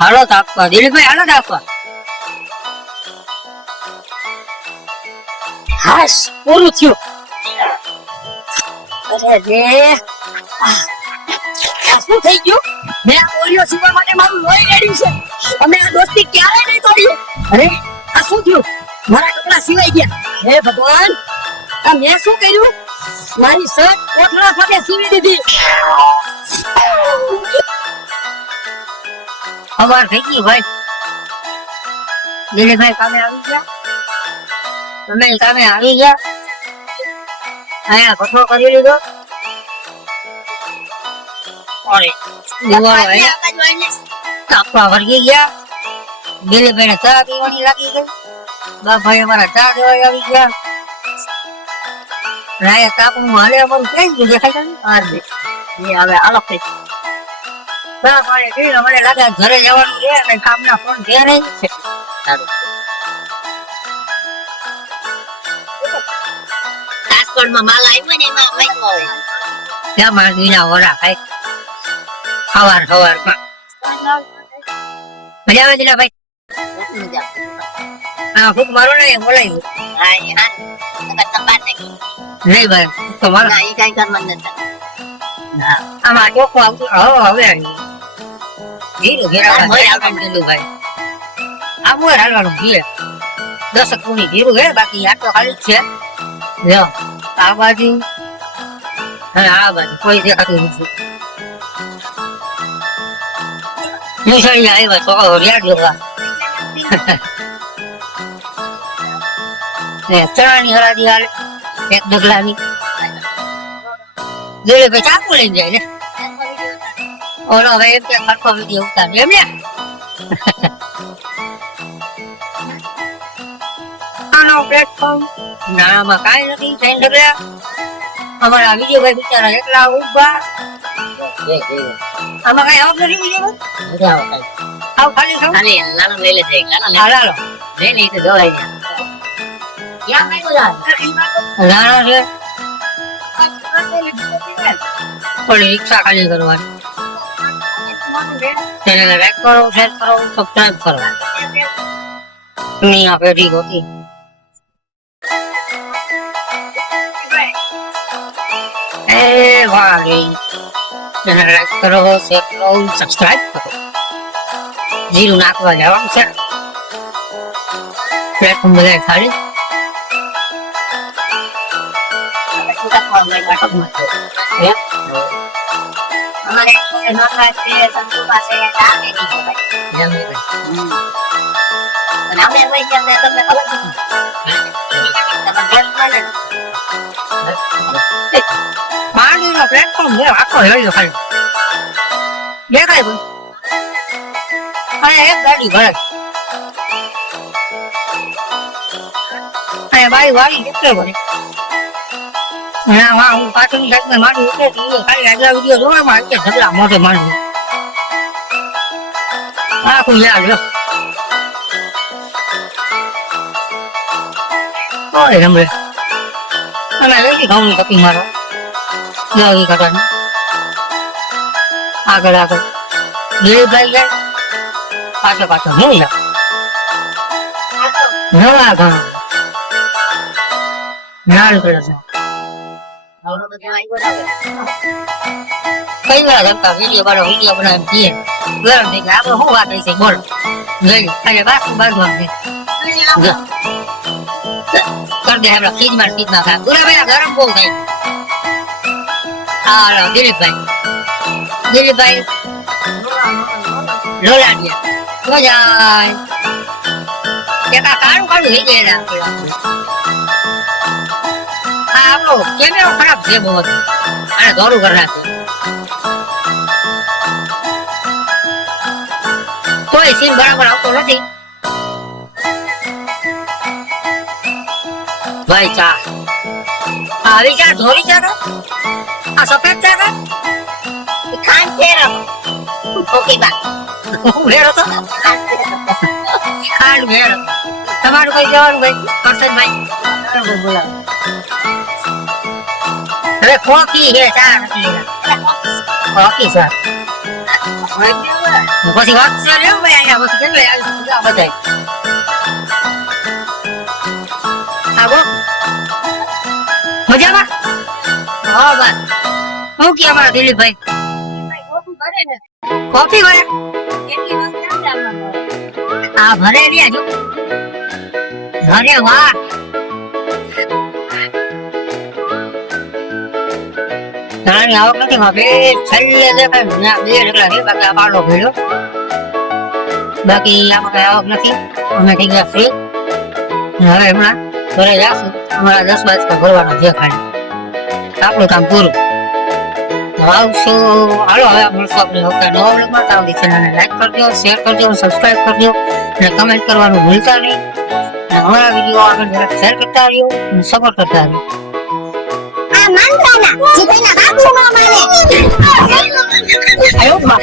હાલો તાપવા દિલીપભાઈ, હાલો તાપવા. હાશ, પૂરું થયું. અરે રે, આ શું થઈ ગયું? મેં આ ઓરિયો સુવા માટે મારું લોહી રેડ્યું છે. અમે આ દોસ્તી ક્યારે નહીં તોડી. અરે આ શું થયું? મારા કપડા સિવાય ગયા. હે ભગવાન, આ મેં શું કર્યું? મારી શર્ટ કોટલા સાથે સીવી દીધી. ખબર થઈ ગઈ ભાઈ. દિલીપભાઈ કામે આવી ગયા. તમે કામે આવી ગયા. અહીંયા કઠો કરી લીધો. અરે કાપવા વર્ગી ગયા. દિલીપભાઈ ને ચા પીવાની લાગી ગઈ. બાપભાઈ અમારા ચા દેવા આવી ગયા. રાય કાપનું હાલે અમારું કઈ ગયું દેખાય છે. હવે અલગ થઈ ચા પાણી પી મને લાગે ઘરે જવાનું છે અને કામના ફોન છે નહીં. સારું રાજકોટમાં માલ આવ્યો ને એમાં મહિનો હોય ત્યાં મારા દીના વડા ખાય સવાર સવારમાં. મજા આવે દીના ભાઈ? હા ફૂક મારો ને બોલાવી. નહીં ભાઈ તમારો આમાં ચોખ્ખો આવતું હવે આવી ધીરું ઘેરા ભાઈ. આ મોર હાલવાનું ઘીરે 10 પૂની ધીરું હે, બાકી આ તો ખાલી જ છે. લ્યો આ બાજુ અને આ બાજુ કોઈ દેખાતું નથી. મુસાઈ આવ્યા તો યાદ જોવા ચણાની હરાદી હાલે એક ડગલાની. દિલીપભાઈ ચાકુ લઈને જાય ને ઓલો હવે એમ કે ખરખો વિડીયો ઉતારે એમ ને. આનો પ્લેટફોર્મ નામાં કાંઈ નથી. જઈને ડગલા અમારા વિજયભાઈ બિચારા એટલા ઉભા. આમાં કઈ આવક નથી વિજયભાઈ? આવ ખાલી ખાવ ખાલી લાલો લઈ લેજે. લાલો લઈ લે તો દોવાઈ જાય. યા કઈ બોલા લાલો છે પણ રિક્ષા ખાલી કરવાની. ચેનલ લાઈક કરો, શેર કરો, સબસ્ક્રાઇબ કરો. નહીં આ પેઢી ગોતી એ વાળી. ચેનલ લાઈક કરો, શેર કરો, સબસ્ક્રાઇબ કરો. જીરું નાખવા જવાનું છે. પ્લેટફોર્મ બધા ખાલી. અમારે નોખા છે સંતુ પાસે ડાકે દીધો ભાઈ. અને અમે ભાઈ તમને ખબર નથી. તમે ગેમ ચાલે માંડીનો પ્લેટફોર્મ છે આખો હેલ્યો ખાલી દેખાય ભાઈ. અને એક ગાડી ભરે અને બાઈ વાળી કેટલે ભરે. ના હું પાછળની સાઈડમાં માંડું એટલે ખાલી આગલા વિડીયો જોવામાં આવી ઢગલા મોઢે માંડું આખું યાદ લો. ઓય રમરે અને એવી ઘઉં કપી મારો લવી કાઢવાની. આગળ આગળ દિલીપભાઈ જાય પાછળ પાછળ હું જા નવા ઘઉં નાળ કરે છે. કઈ વાર રમતા વિડીયો બનાવી કીએ ગરમ થઈ ગયા. આપણે શું વાત છે બોલ ગઈ આજે બાજુમાં કર દે આપણા ફ્રીજમાં ખા. ગુલાભાઈ ગરમ બહુ થાય. હા દિલીપભાઈ લોલાડિયા મજા એક આ કાળું કાળું થઈ ગયા. હા આપણો કેમેરો ખરાબ છે બહુ અને દોરું કરી નાખે. કોઈ સીન બરાબર આવતો નથી ભાઈ. ચા આવી ચા ધોરી ચા આ સફેદ ચા કા ખાન ફેરો ઓકે બા ભેળો તો ખાંડ ભેળો. તમારું કઈ જવાનું ભાઈ કરશનભાઈ બોલાવો. હવે ખોખી છે ચા નથી ખોખી સર પછી વાત છે રે ભાઈ અહીંયા પછી કેટલે આવી બધાય આવો મજામાં હા બસ હું કે અમારા દિલીપભાઈ કોફી ભરે આ ભરે રહ્યા જો અરે વાહ નાની આવક નથી ભાભી છેલ્લે દેખાય ને બે ઢગલા છે બાકી આ પાડો ભર્યો બાકી આમાં કઈ આવક નથી અમે થઈ ગયા ફ્રી હવે હમણાં ઘરે જાશું અમારા 10 બાજકા ભરવાના છે ખાલી આપણું કામ પૂરું આવશું હાલો હવે મળશું આપણે નવા બ્લોગમાં તાવડી ચેનલને લાઈક કરજો શેર કરજો સબસ્ક્રાઇબ કરજો અને કમેન્ટ કરવાનું ભૂલતા નહીં અને અમારા વિડીયો આગળ જરાક શેર કરતા રહ્યો અને સપોર્ટ કરતા રહ્યો આ માનતાના જે કોઈના બાપુ ન માને આયો બા